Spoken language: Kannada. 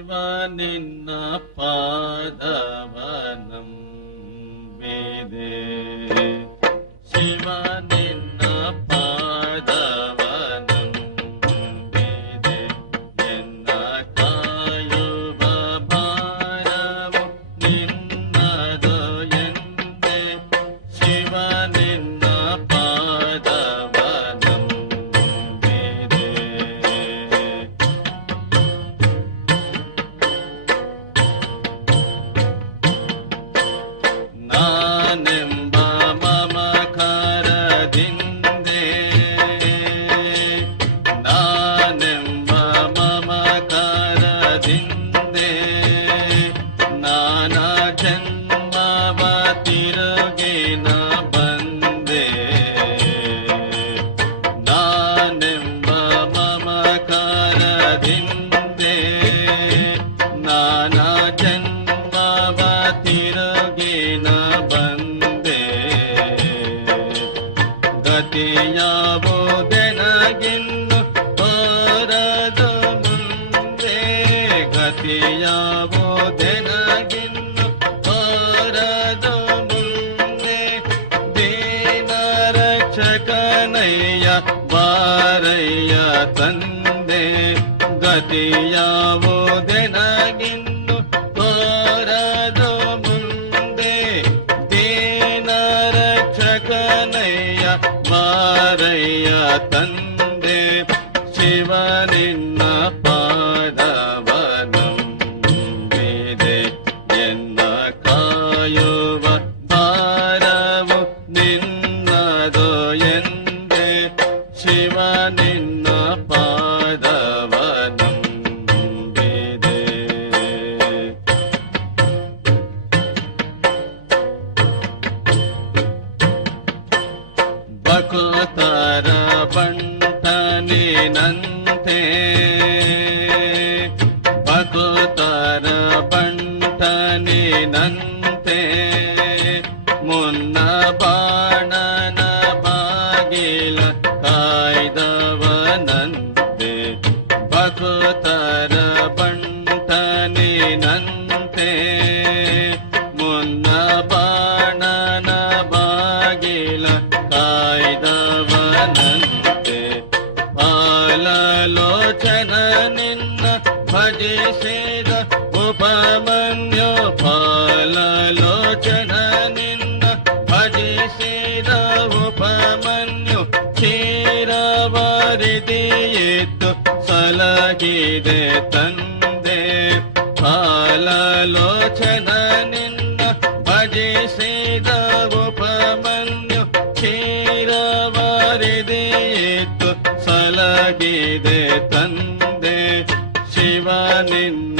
ಶಿವ ನಿನ್ನ ಪಾದವನಂ ವೇದೆ ಶಿವ ನಿನ್ನ ಪಾದವನಂ ವೇದೆ ಎನ್ನ ಕಾಯುವ ಭಾರವು ನಿನ್ನದು ಎಂದೆ ಶಿವ ನಿನ್ನ ಪಾದವನಂ ವೇದೆ ನಾನೆಂಬ ಮಮಕಾರದಿಂದೆ ನಾನೆಂಬ ಮಮಕಾರದಿಂದೆ ನಾನಾ ಜನ್ಮವ ತಿರುಗಿನ ಬಂದೆ ನಾನೆಂಬ ಮಮಕಾರದಿಂದೆ ನಾನಾ ಜನ್ಮವ ತಿರುಗಿನ ಬಂದೆ ಗತಿಯಾವುದೆನಗಿನ್ನು ತೋರದು ಮುಂದೆ ಗತಿಯಾವುದೆನಗಿನ್ನು ತೋರದು ಮುಂದೆ ದೀನ ರಕ್ಷಕನಯ್ಯ ಬಾರಯ್ಯ ತಂದೆ ಗತಿಯಾವುದೆನಗಿನ್ನು ತೋರದು ಮುಂದೆ ದೀನ ರಕ್ಷಕನಯ್ಯ ಬಾರಯ್ಯ ತಂದೆ ಶಿವ ನಿನ್ನ ಪಾದವನಂ ವೇದೆ ಎನ್ನ ಕಾಯುವ ಭಾರವು ನಿನ್ನದು ಎಂದೆ ಶಿವ ನಿನ್ನ ಪಾದವನಂ ವೇದೆ ಬಕುತರ ಬಂಟನಿನಂತೆ ಬಕುತರ ಬಂಟನಿನಂತೆ ಮುನ್ನ ಬಾಣನ ಬಾಗಿಲ ಕಾಯ್ದವನಂತೆ ಬಕುತರ ಬಂಟನಿನಂತೆ ಮುನ್ನ ಬಾಣನ ಬಾಗಿಲ ಕಾಯ್ದವನಂತೆ ಪಾಲಲೋಚನ ನಿನ್ನ ಭಜಿಸಿದ ಉಪಮನ್ಯು ಪಾಲಲೋಚನ ನಿನ್ನ ಭಜಿಸಿದ ಉಪಮನ್ಯು ಕ್ಷೀರವರಿದಿಯಿತ್ತು ಸಲಗಿದೆ ತಂದೆ ಪಾಲಲೋಚನ ನಿನ್ನ ಭಜಿಸಿದ ಉಪಮನ್ಯು ಕ್ಷೀರವರಿದಿಯಿತ್ತು ಸಲಗಿದೆ ತಂದೆ ಶಿವ ನಿನ್ನ